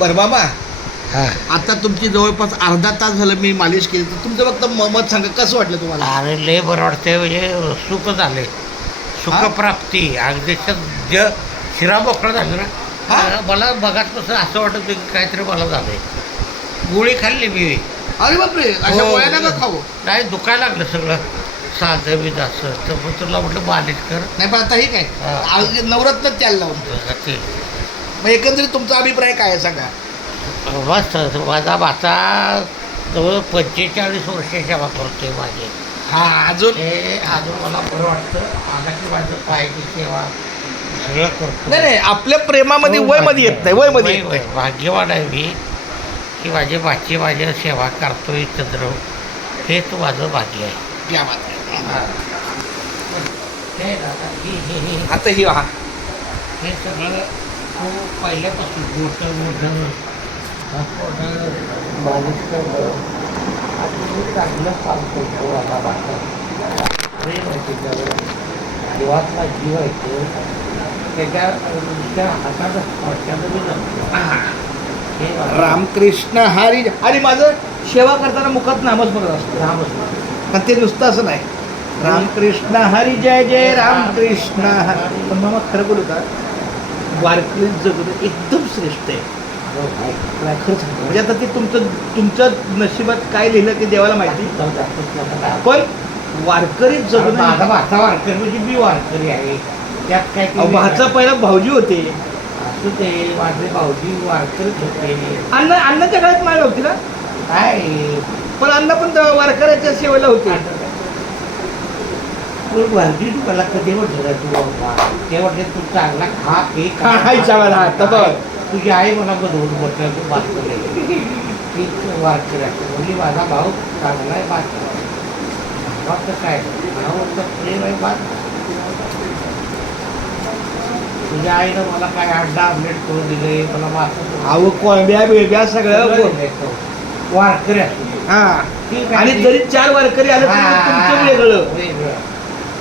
बरं बाबा. हा. आता तुमची जवळपास अर्धा तास झालं मी मालिश केली. तर तुमचं फक्त म- मत सांगा कसं वाटलं तुम्हाला? अरे लय बरं वाटतंय म्हणजे सुख झाले? सुखप्राप्ती अगदी ज शिरा मोकळा झाला ना. हा? अं, मला बघातपासून असं वाटत होतं की काहीतरी मला झालंय. गोळी खाल्ली मी. अरे बापरे अशा हो. गोळ्या नका खाऊ. नाही दुखायला लागलं सगळं. साधं बी असं तर मग तुला म्हटलं मालिश कर. नाही पण आता हे काय? हा. आ- नवरत्न त्याला लावून ते. मग एकंदरीत तुमचा अभिप्राय काय आहे सांगा. मस्त. माझा भाचा जवळ पंचेचाळीस वर्ष सेवा करतोय माझी. हा अजून? ते अजून मला बरं वाटतं. माझा की माझं पायाची सेवा सगळं करतो. नाही नाही आपल्या प्रेमामध्ये हो, वयमध्ये येत नाही वयमध्ये येत वय- नाही. वय. भाग्यवान आहे मी की माझी भाची माझ्या सेवा करतोय चंद्र. हेच माझं भाग्य आहे. या आहे. हे. दादा, हे- हे- हे- आता ही हा हे सगळं तो पहिल्यापासून मोठं मोठं माणूस मी चांगलं काम आता प्रेम आहे त्याच्यावर. जीवातला जीव आहे तो. त्याच्या त्या हातानं स्पर्शानं मी रामकृष्ण हरी आणि माझं सेवा करताना मुखात नामच म्हणत असतो रामच पण ते नुसतं असं नाही रामकृष्ण हरी जय जय रामकृष्ण हरी पण खरं बोलू का वारकरी जगणं एकदम श्रेष्ठ आहे. म्हणजे आता ते तुमचं तुमचं नशिबात काय लिहिलं ते देवाला माहिती? पण वारकरी माझा जगणं भाचा वारकरी म्हणजे मी वारकरी आहे. त्यात काय भाचा पहिला भाऊजी होते. असू ते माझे भाऊजी वारकरीच होते. अण्णा अण्णाच्या काळात माळ होती ना? काय? पण अण्णा पण वारकऱ्याच्या सेवेला होते. तू मला कधी म्हटलं तू बाबा. ते म्हटले तू चांगला खा पे चांगला, तसं. तुझी आई मला बनवून म्हटलं तू वारकरी ती वारकरी आहे म्हणजे माझा भाऊ चांगला आहे बात काय? भावाचं प्रेम आहे बात तुझ्या आईनं मला काय अंडा आमलेट करून दिले मला मासं अहो कोळंब्या बिळब्या सगळं वारकरी हा. आणि जरी चार वारकरी आले तुमचं वेगळं.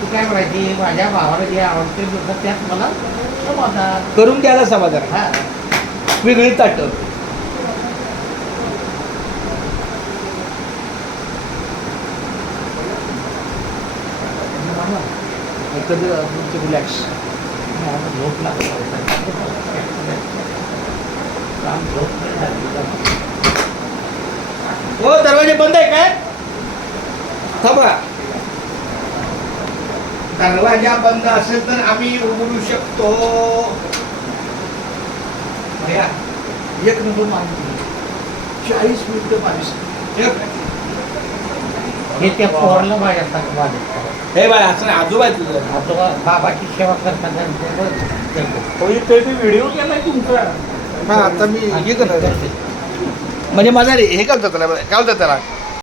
तू काय म्हणायची? माझ्या भावाला जे आवडते लोक त्यात मला समाधान. करून द्यायला समाधान. हा. वेगळी ताट. रिलॅक्स झोप. हो दरवाजे बंद आहे काय? थांबा. दरवाजा बंद असेल तर आम्ही उघडू शकतो. एक नंबर माणूस चाळीस मिनिटं एक- हे त्या पोराला माझ्या हे बाय असं नाही, आजोबा आहे तुझं. आजोबा बाबाची सेवा करताना व्हिडिओ केलाय तुमचा. हा आता मी हे करणार म्हणजे माझा रे- हे करतात त्याला काय बोलतात त्याला?